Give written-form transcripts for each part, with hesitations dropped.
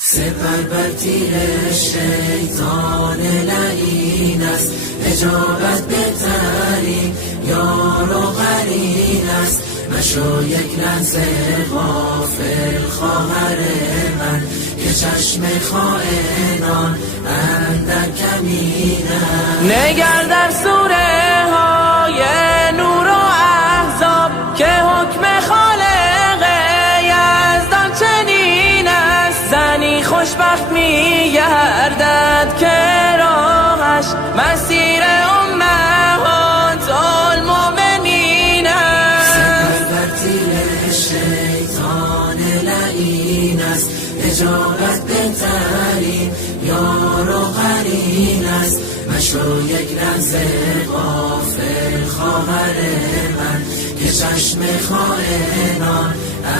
سپر بر تیر شیطان لعین است، اجابت بهترین یار و قرین است. مشو یک لحظه غافل خواهر من، که چشم خائنان اندر کمین است. نگر در سوره های نور و احزاب، که حکم خالق یزدان چنین است. زنی خوشبخت می گردد که راهش مسیر امهات المؤمنین است. سپر بر تیر شیطان لعین است، اجابت بهترین یار و قرین است. مشو یک لحظه غافل خواهر من، که چشم خائنان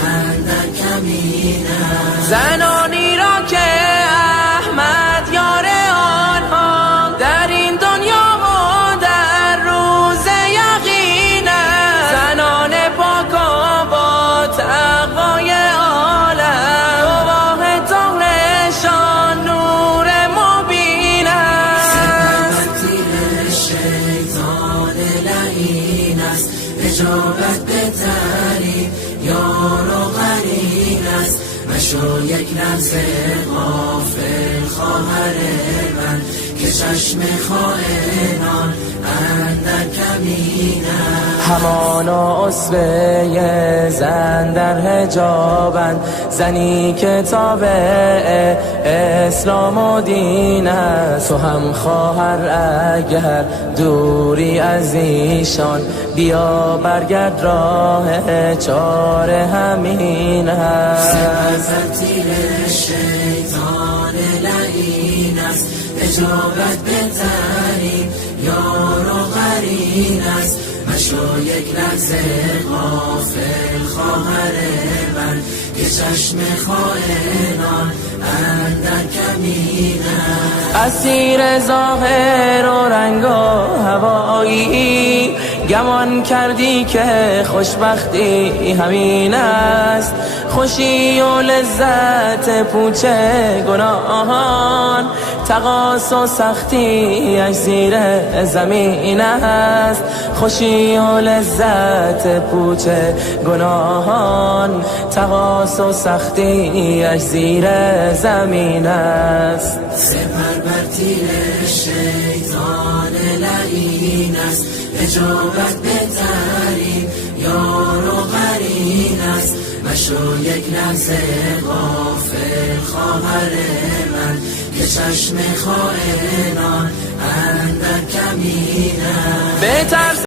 اندر کمین است. زنانی را که احمد یار آنها در این دنیا و در روز یقین است. زنان پاک و با تقوای عالم، گواه طهرشان نور مبین است. سپر بر تیر شیطان لعین است، اجابت بهترین یار و قرین است. مشو یک لحظه غافل خواهر من، که چشم خائنان اندر کمین است. همان اسوه زن در حجابند، زنی که تابع اسلام و دین است. و هم خواهر اگر دوری از ایشان، بیا برگرد راه چاره همین است. سپر تیر شیطان لعین است، اجابت بهترین یار و قرین است. مشو یک لحظه غافل خواهر من، که چشم خائنان اندر کمین است. اسیر ظاهر و رنگ و هوایی، گمان کردی که خوشبختی همین است. خوشی و لذت پوچ گناهان، تقاص و سختی اش زیر زمین است. خوشی و لذت پوچ گناهان، تقاص و سختی اش زیر زمین است. سپر بر تیر شیطان لعین است، اجابت بهترین یار و قرین است. مشو یک لحظه غافل خواهر من، که چشم خائنان اندر کمین است.